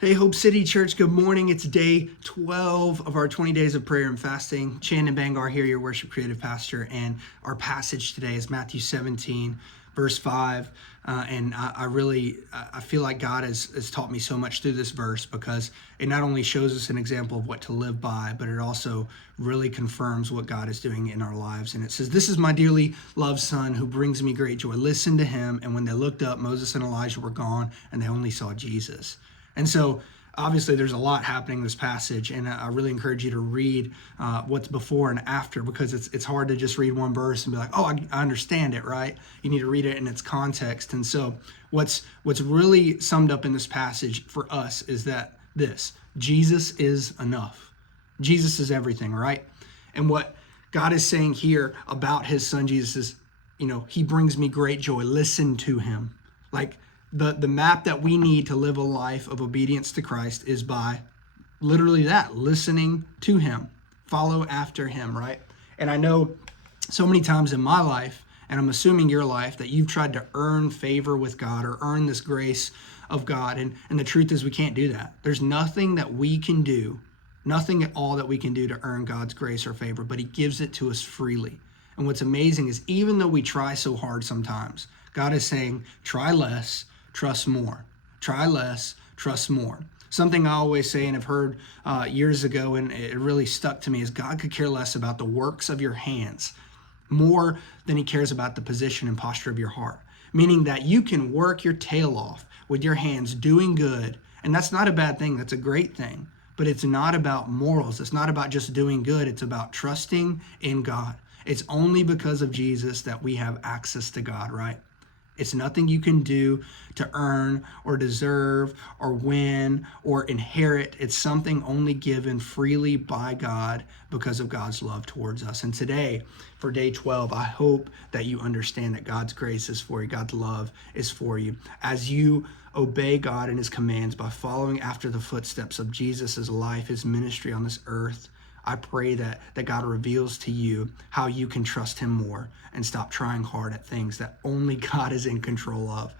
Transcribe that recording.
Hey, Hope City Church, good morning. It's day 12 of our 20 days of prayer and fasting. Chandon Bangar here, your worship creative pastor, and our passage today is Matthew 17, verse 5. I feel like God has taught me so much through this verse because it not only shows us an example of what to live by, but it also really confirms what God is doing in our lives. And it says, "This is my dearly loved son who brings me great joy. Listen to him." And when they looked up, Moses and Elijah were gone, and they only saw Jesus. And so, obviously, there's a lot happening in this passage, and I really encourage you to read what's before and after, because it's hard to just read one verse and be like, "Oh, I understand it," right? You need to read it in its context. And so, what's really summed up in this passage for us is that Jesus is enough. Jesus is everything, right? And what God is saying here about his son Jesus is, he brings me great joy. Listen to him. Like, the map that we need to live a life of obedience to Christ is by literally that, listening to him, follow after him, right? And I know so many times in my life, and I'm assuming your life, that you've tried to earn favor with God or earn this grace of God. And the truth is, we can't do that. There's nothing that we can do, nothing at all that we can do to earn God's grace or favor, but he gives it to us freely. And what's amazing is, even though we try so hard sometimes, God is saying, try less, trust more. Try less, trust more. Something I always say and have heard years ago, and it really stuck to me, is God could care less about the works of your hands more than he cares about the position and posture of your heart. Meaning that you can work your tail off with your hands doing good, and that's not a bad thing, that's a great thing. But it's not about morals. It's not about just doing good. It's about trusting in God. It's only because of Jesus that we have access to God, right? It's nothing you can do to earn or deserve or win or inherit. It's something only given freely by God because of God's love towards us. And today, for day 12, I hope that you understand that God's grace is for you, God's love is for you. As you obey God and his commands by following after the footsteps of Jesus' life, his ministry on this earth, I pray that God reveals to you how you can trust him more and stop trying hard at things that only God is in control of.